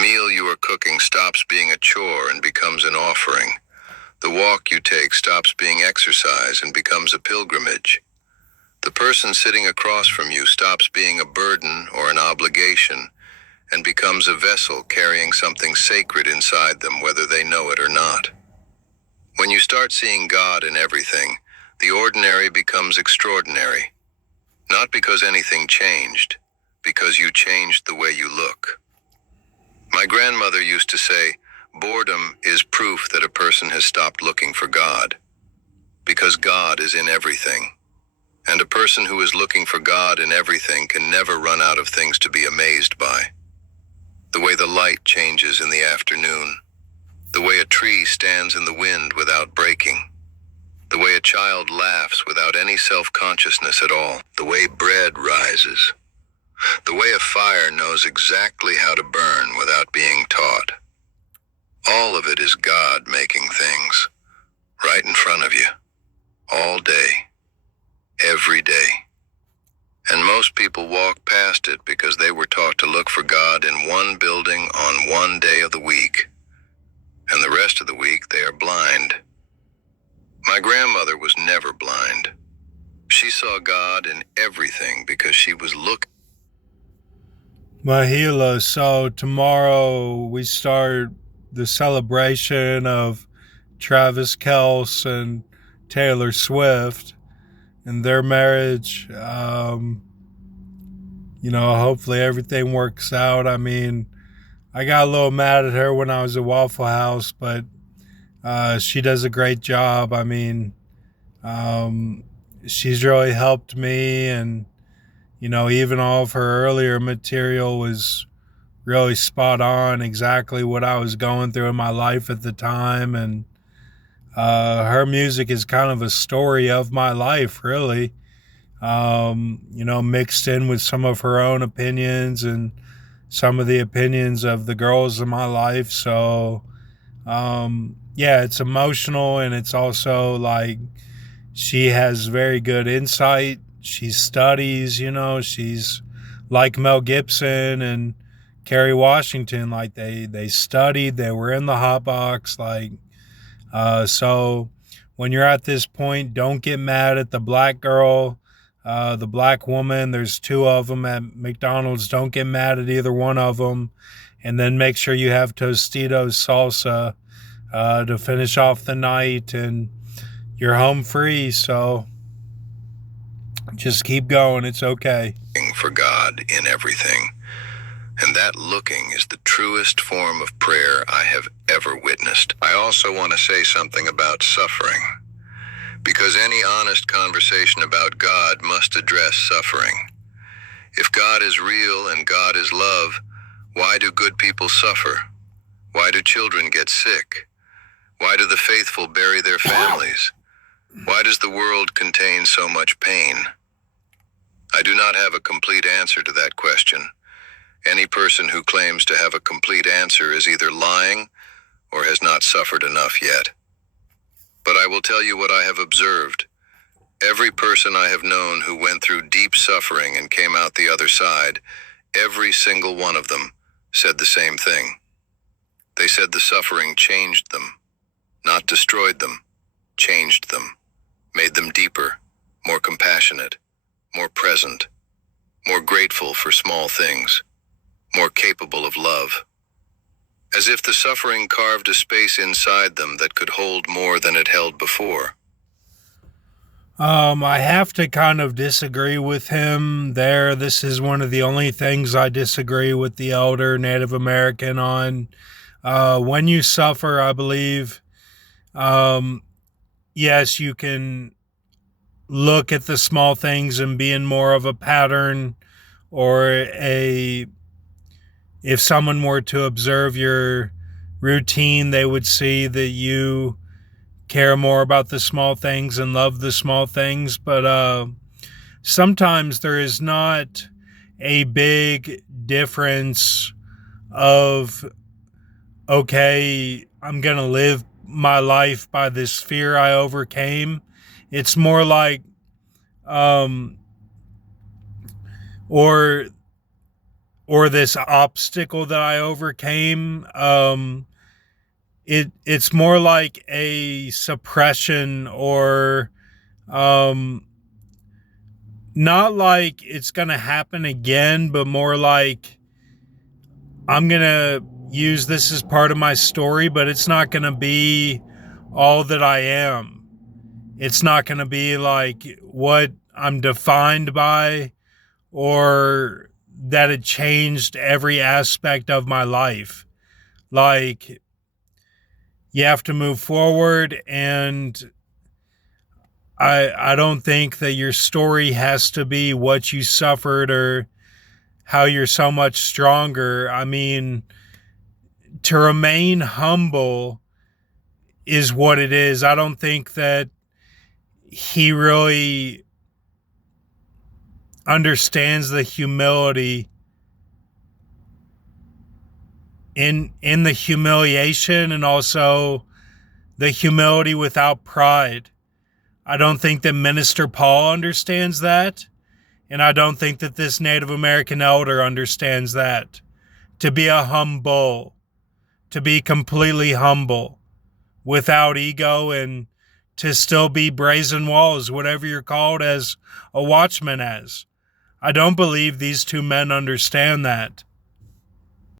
meal you are cooking stops being a chore and becomes an offering. The walk you take stops being exercise and becomes a pilgrimage. The person sitting across from you stops being a burden or an obligation and becomes a vessel carrying something sacred inside them, whether they know it or not. When you start seeing God in everything, the ordinary becomes extraordinary. Not because anything changed, because you changed the way you look. My grandmother used to say, boredom is proof that a person has stopped looking for God, because God is in everything. And a person who is looking for God in everything can never run out of things to be amazed by. The way the light changes in the afternoon, the way a tree stands in the wind without breaking, the way a child laughs without any self-consciousness at all, the way bread rises, the way a fire knows exactly how to burn without being taught. All of it is God making things right in front of you, all day, every day. And most people walk past it because they were taught to look for God in one building on one day of the week, and the rest of the week they are blind. My grandmother was never blind. She saw God in everything because she was looking. Mahila, so tomorrow we start the celebration of Travis Kelce and Taylor Swift and their marriage. Hopefully everything works out. I mean, I got a little mad at her when I was at Waffle House, but she does a great job. I mean, um, she's really helped me, and even all of her earlier material was really spot on, exactly what I was going through in my life at the time. And her music is kind of a story of my life, really. Mixed in with some of her own opinions and some of the opinions of the girls in my life. So, yeah, it's emotional, and it's also like she has very good insight. She studies, she's like Mel Gibson and Kerry Washington. Like they studied, they were in the hot box. So when you're at this point, don't get mad at the black girl, the black woman. There's two of them at McDonald's. Don't get mad at either one of them. And then make sure you have Tostitos salsa to finish off the night, and you're home free. So just keep going. It's okay. For God in everything. And that looking is the truest form of prayer I have ever witnessed. I also want to say something about suffering, because any honest conversation about God must address suffering. If God is real and God is love, why do good people suffer? Why do children get sick? Why do the faithful bury their families? Why does the world contain so much pain? I do not have a complete answer to that question. Any person who claims to have a complete answer is either lying or has not suffered enough yet. But I will tell you what I have observed. Every person I have known who went through deep suffering and came out the other side, every single one of them said the same thing. They said the suffering changed them, not destroyed them, changed them, made them deeper, more compassionate, more present, more grateful for small things, more capable of love. As if the suffering carved a space inside them that could hold more than it held before. I have to kind of disagree with him there. This is one of the only things I disagree with the elder Native American on. When you suffer, I believe, yes, you can look at the small things and be in more of a pattern, or if someone were to observe your routine, they would see that you care more about the small things and love the small things. But sometimes there is not a big difference of, okay, I'm going to live my life by this fear I overcame. It's more like, or or this obstacle that I overcame. It's more like a suppression, or not like it's gonna happen again, but more like I'm gonna use this as part of my story, but it's not gonna be all that I am. It's not gonna be like what I'm defined by, or that it changed every aspect of my life. Like, you have to move forward, and I don't think that your story has to be what you suffered or how you're so much stronger. I mean, to remain humble is what it is. I don't think that he really understands the humility in the humiliation, and also the humility without pride. I don't think that Minister Paul understands that, and I don't think that this Native American elder understands that. To be a humble, to be completely humble, without ego, and to still be brazen walls, whatever you're called as a watchman as. I don't believe these two men understand that.